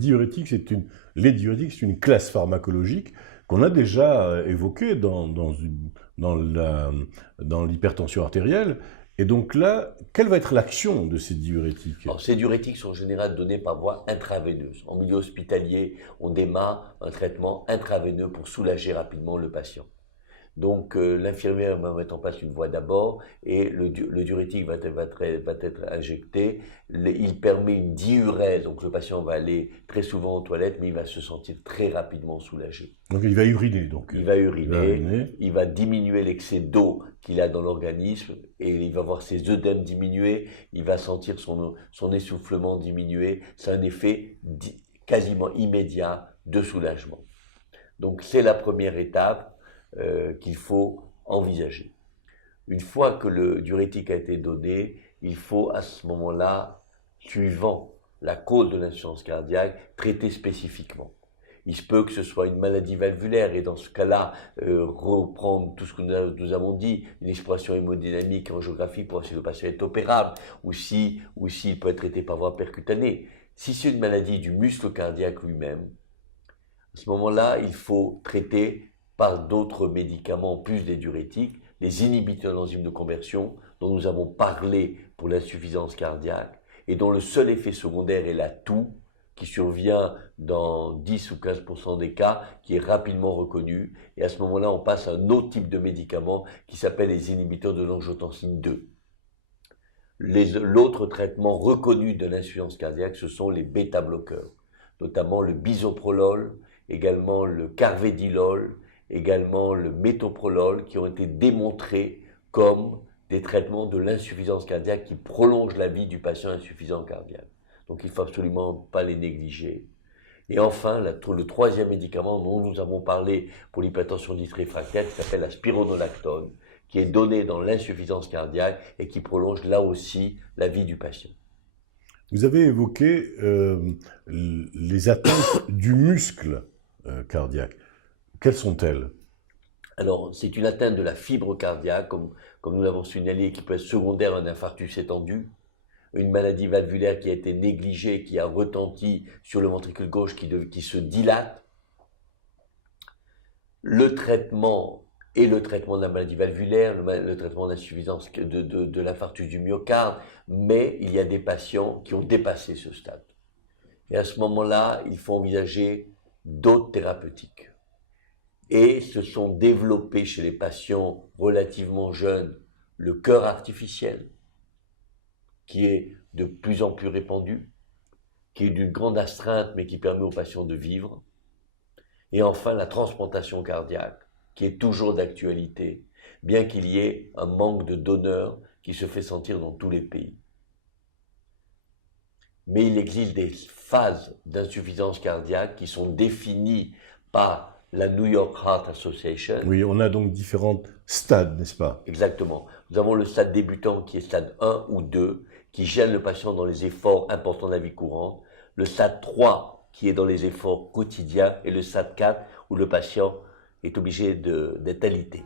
les diurétiques, c'est une classe pharmacologique qu'on a déjà évoquée dans l'hypertension artérielle. Et donc là, quelle va être l'action de ces diurétiques? Alors, ces diurétiques sont en général donnés par voie intraveineuse. En milieu hospitalier, on démarre un traitement intraveineux pour soulager rapidement le patient. Donc l'infirmière va mettre en place une voie d'abord et le diurétique va être injecté. Il permet une diurèse, donc le patient va aller très souvent aux toilettes, mais il va se sentir très rapidement soulagé. Donc il va uriner. Il va uriner, il va diminuer l'excès d'eau qu'il a dans l'organisme et il va voir ses œdèmes diminuer, il va sentir son essoufflement diminuer. C'est un effet quasiment immédiat de soulagement. Donc c'est la première étape qu'il faut envisager. Une fois que le diurétique a été donné, il faut à ce moment-là, suivant la cause de l'insuffisance cardiaque, traiter spécifiquement. Il se peut que ce soit une maladie valvulaire et dans ce cas-là, reprendre tout ce que nous avons dit, une exploration hémodynamique, angiographique pour voir si le patient est opérable ou s'il peut être traité par voie percutanée. Si c'est une maladie du muscle cardiaque lui-même, à ce moment-là, il faut traiter par d'autres médicaments, en plus des diurétiques, les inhibiteurs d'enzymes de conversion, dont nous avons parlé pour l'insuffisance cardiaque, et dont le seul effet secondaire est la toux, qui survient dans 10 ou 15% des cas, qui est rapidement reconnu, et à ce moment-là, on passe à un autre type de médicament qui s'appelle les inhibiteurs de l'angiotensine 2. L'autre traitement reconnu de l'insuffisance cardiaque, ce sont les bêta-bloqueurs, notamment le bisoprolol, également le carvedilol, également le métoprolol, qui ont été démontrés comme des traitements de l'insuffisance cardiaque qui prolongent la vie du patient insuffisant cardiaque. Donc il ne faut absolument pas les négliger. Et enfin, le troisième médicament dont nous avons parlé pour l'hypertension dite réfractaire, qui s'appelle la spironolactone, qui est donné dans l'insuffisance cardiaque et qui prolonge là aussi la vie du patient. Vous avez évoqué les atteintes du muscle cardiaque. Quelles sont-elles? Alors, c'est une atteinte de la fibre cardiaque, comme nous l'avons signalé, qui peut être secondaire à un infarctus étendu, une maladie valvulaire qui a été négligée, qui a retenti sur le ventricule gauche, qui se dilate. Le traitement de la maladie valvulaire, le traitement d'insuffisance de l'infarctus du myocarde, mais il y a des patients qui ont dépassé ce stade. Et à ce moment-là, il faut envisager d'autres thérapeutiques. Et se sont développés chez les patients relativement jeunes le cœur artificiel, qui est de plus en plus répandu, qui est d'une grande astreinte mais qui permet aux patients de vivre. Et enfin la transplantation cardiaque, qui est toujours d'actualité, bien qu'il y ait un manque de donneurs qui se fait sentir dans tous les pays. Mais il existe des phases d'insuffisance cardiaque qui sont définies par la New York Heart Association. Oui, on a donc différents stades, n'est-ce pas? Exactement. Nous avons le stade débutant qui est stade 1 ou 2, qui gêne le patient dans les efforts importants de la vie courante. Le stade 3 qui est dans les efforts quotidiens et le stade 4 où le patient est obligé d'être alité.